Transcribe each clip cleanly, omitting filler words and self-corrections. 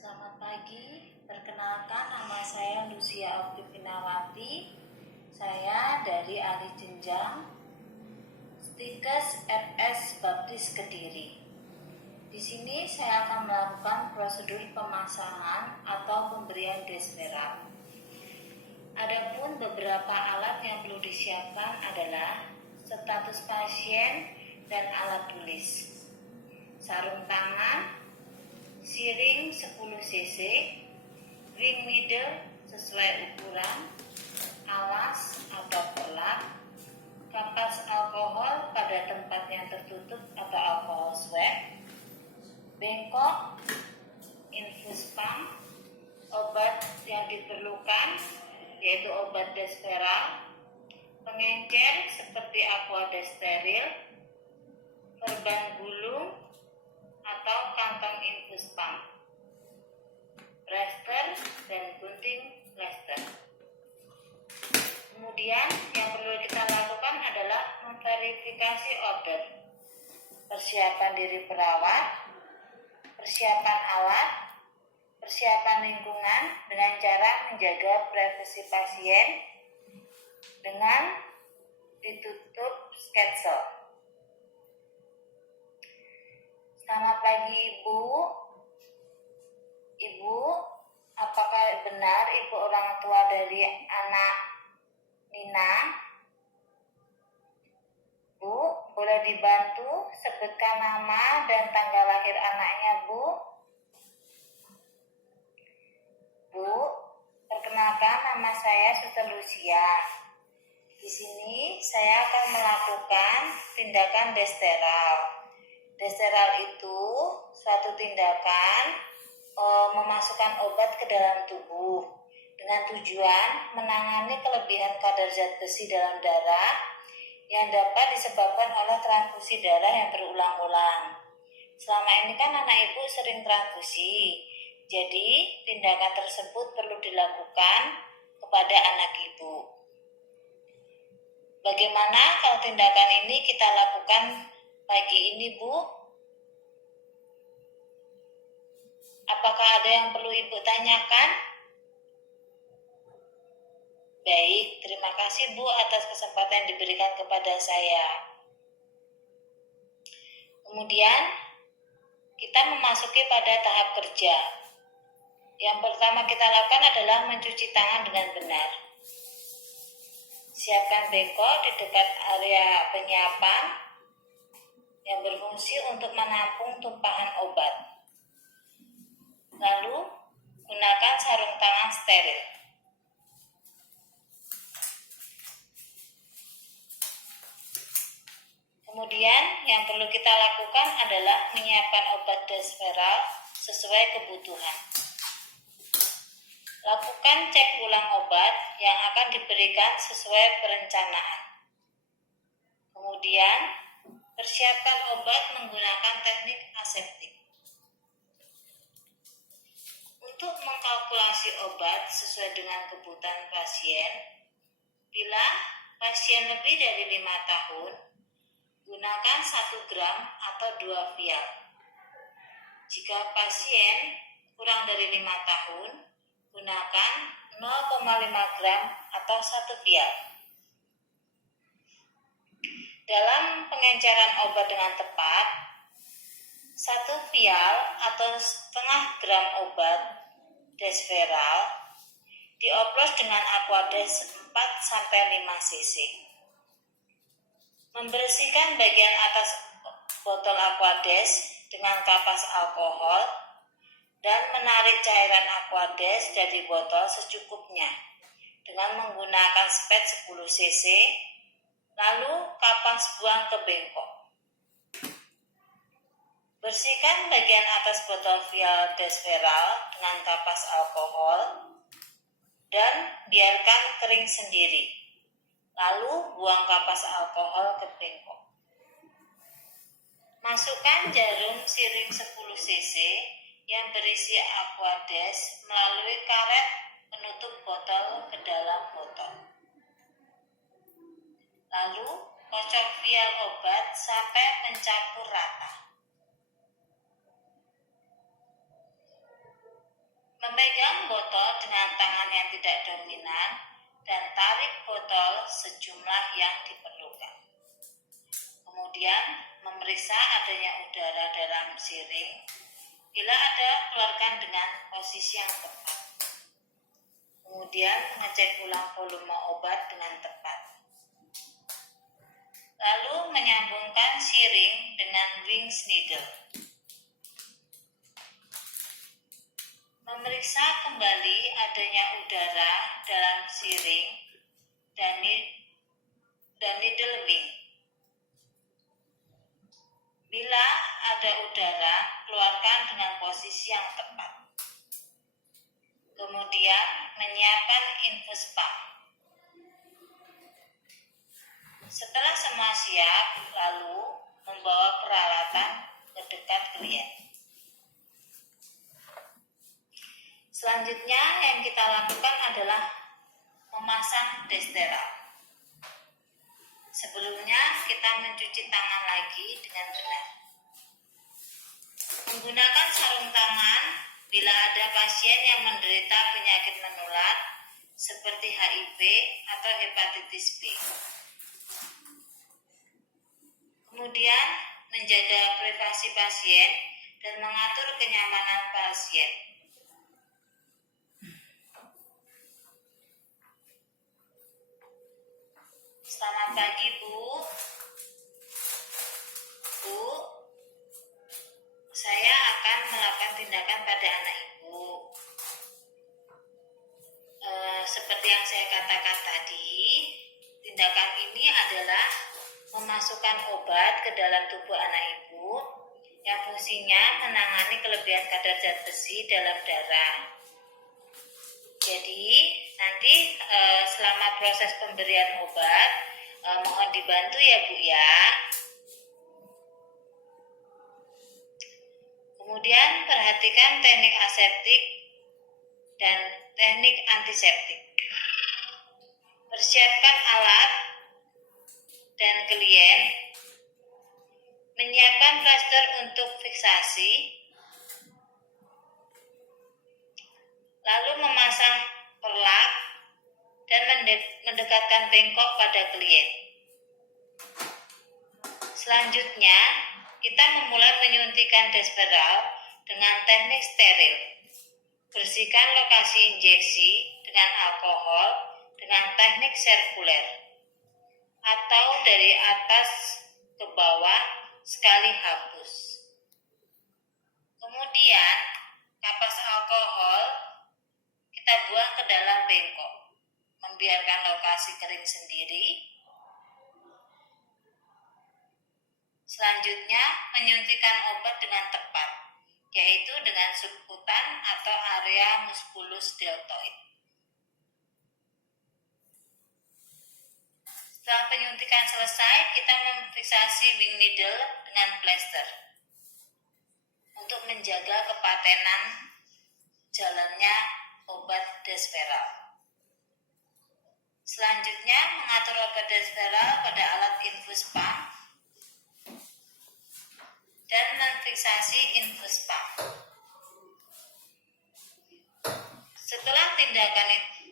Selamat pagi, perkenalkan nama saya Lucia Oktivinawati. Saya dari ahli jenjang Stikes FS Baptis Kediri. Di sini saya akan melakukan prosedur pemasangan atau pemberian desferal. Adapun beberapa alat yang perlu disiapkan adalah status pasien dan alat tulis, sarung tangan, siring 10 cc, ring needle sesuai ukuran, alas atau pelak, kapas alkohol pada tempat yang tertutup atau alkohol swab, bengkok, infus pump, obat yang diperlukan yaitu obat desferal, pengencer seperti aquades steril, perban gulung atau kantong infus pump, plester dan gunting plester. Kemudian yang perlu kita lakukan adalah memverifikasi order, persiapan diri perawat, persiapan alat, persiapan lingkungan dengan cara menjaga privasi pasien dengan ditutup sketsel. Selamat pagi Ibu, apakah benar Ibu orang tua dari anak Nina? Bu, boleh dibantu sebutkan nama dan tanggal lahir anaknya, Bu? Bu, perkenalkan nama saya Suster Lucia. Di sini saya akan melakukan tindakan desferal. Desferal itu suatu tindakan memasukkan obat ke dalam tubuh dengan tujuan menangani kelebihan kadar zat besi dalam darah yang dapat disebabkan oleh transfusi darah yang berulang-ulang. Selama ini kan anak ibu sering transfusi, jadi tindakan tersebut perlu dilakukan kepada anak ibu. Bagaimana kalau tindakan ini kita lakukan pagi ini, Bu? Apakah ada yang perlu Ibu tanyakan? Baik, terima kasih Bu atas kesempatan yang diberikan kepada saya. Kemudian, kita memasuki pada tahap kerja. Yang pertama kita lakukan adalah mencuci tangan dengan benar. Siapkan bengkok di dekat area penyiapan yang berfungsi untuk menampung tumpahan obat. Lalu, gunakan sarung tangan steril. Kemudian, yang perlu kita lakukan adalah menyiapkan obat desferal sesuai kebutuhan. Lakukan cek ulang obat yang akan diberikan sesuai perencanaan. Kemudian, persiapkan obat menggunakan teknik aseptik. Untuk mengkalkulasi obat sesuai dengan kebutuhan pasien, bila pasien lebih dari 5 tahun, gunakan 1 gram atau 2 vial. Jika pasien kurang dari 5 tahun, gunakan 0,5 gram atau 1 vial. Dalam pengenceran obat dengan tepat, 1 vial atau setengah gram obat desferal dioplos dengan aquades 4-5 cc. Membersihkan bagian atas botol aquades dengan kapas alkohol dan menarik cairan aquades dari botol secukupnya dengan menggunakan spet 10 cc, lalu kapas buang ke bengkok. Bersihkan bagian atas botol vial desferal dengan kapas alkohol dan biarkan kering sendiri. Lalu buang kapas alkohol ke bengkok. Masukkan jarum siring 10 cc yang berisi aquades melalui karet penutup botol ke dalam botol. Lalu kocok vial obat sampai mencampur rata. yang tidak dominan, dan tarik botol sejumlah yang diperlukan. Kemudian memeriksa adanya udara dalam siring. Bila ada, keluarkan dengan posisi yang tepat. Kemudian mengecek ulang volume obat dengan tepat. Lalu menyambungkan siring dengan wings needle. Memeriksa kembali adanya udara dalam siring dan needle wing. Bila ada udara, keluarkan dengan posisi yang tepat. Kemudian menyiapkan infus pump. Setelah semua siap, lalu membawa peralatan ke dekat klien. Selanjutnya yang kita lakukan adalah memasang desteral. Sebelumnya kita mencuci tangan lagi dengan benar. Menggunakan sarung tangan bila ada pasien yang menderita penyakit menular seperti HIV atau hepatitis B. Kemudian menjaga privasi pasien dan mengatur kenyamanan pasien. Selamat pagi, Bu. Bu, saya akan melakukan tindakan pada anak Ibu. Seperti yang saya katakan tadi, tindakan ini adalah memasukkan obat ke dalam tubuh anak Ibu yang fungsinya menangani kelebihan kadar zat besi dalam darah. Jadi nanti selama proses pemberian obat mohon dibantu ya Bu ya. Kemudian perhatikan teknik aseptik dan teknik antiseptik. Persiapkan alat dan klien. Menyiapkan plaster untuk fiksasi. Lalu memasang perlak dan mendekatkan bengkok pada klien. Selanjutnya, kita memulai menyuntikkan desteral dengan teknik steril. Bersihkan lokasi injeksi dengan alkohol dengan teknik sirkuler atau dari atas ke bawah sekali hapus. Kemudian, kapas alkohol kita buang ke dalam bengkok, membiarkan lokasi kering sendiri. Selanjutnya, menyuntikkan obat dengan tepat, yaitu dengan subkutan atau area musculus deltoid. Setelah penyuntikan selesai, kita memfiksasi wing needle dengan plester untuk menjaga kepatenan jalannya obat desteral. Selanjutnya, mengatur obat desteral pada alat infus pump dan memfiksasi infus pump. Setelah tindakan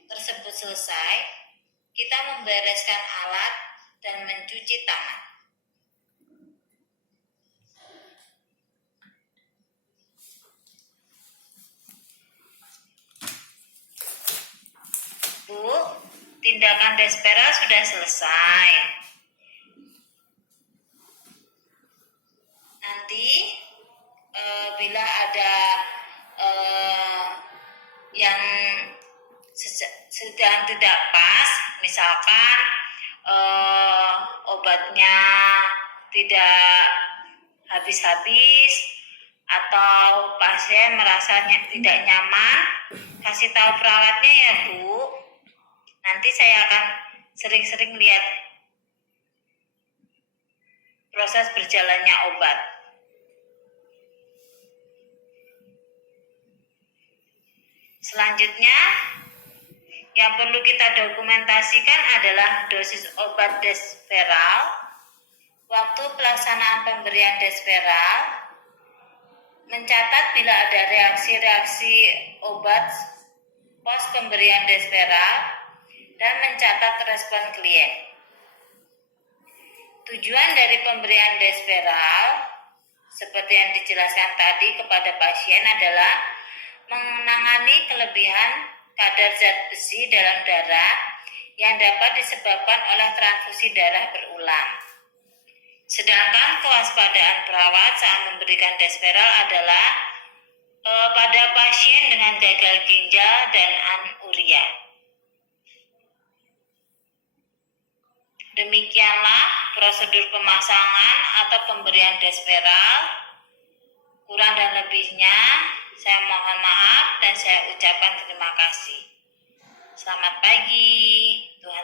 tersebut selesai, kita membereskan alat dan mencuci tangan. Bu, tindakan desteral sudah selesai. Nanti bila ada yang sedang tidak pas, misalkan obatnya tidak habis-habis atau pasien merasa tidak nyaman, kasih tahu perawatnya ya Bu. Nanti saya akan sering-sering lihat proses berjalannya obat. Selanjutnya, yang perlu kita dokumentasikan adalah dosis obat desteral, waktu pelaksanaan pemberian desteral, mencatat bila ada reaksi-reaksi obat pos pemberian Desperal, dan mencatat respon klien. Tujuan dari pemberian Desperal, seperti yang dijelaskan tadi kepada pasien, adalah menangani kelebihan kadar zat besi dalam darah yang dapat disebabkan oleh transfusi darah berulang. Sedangkan kewaspadaan perawat saat memberikan Desperal adalah pada pasien dengan gagal ginjal dan anuria. Demikianlah prosedur pemasangan atau pemberian Desperal. Kurang dan lebihnya saya mohon maaf dan saya ucapkan terima kasih. Selamat pagi. Tuhan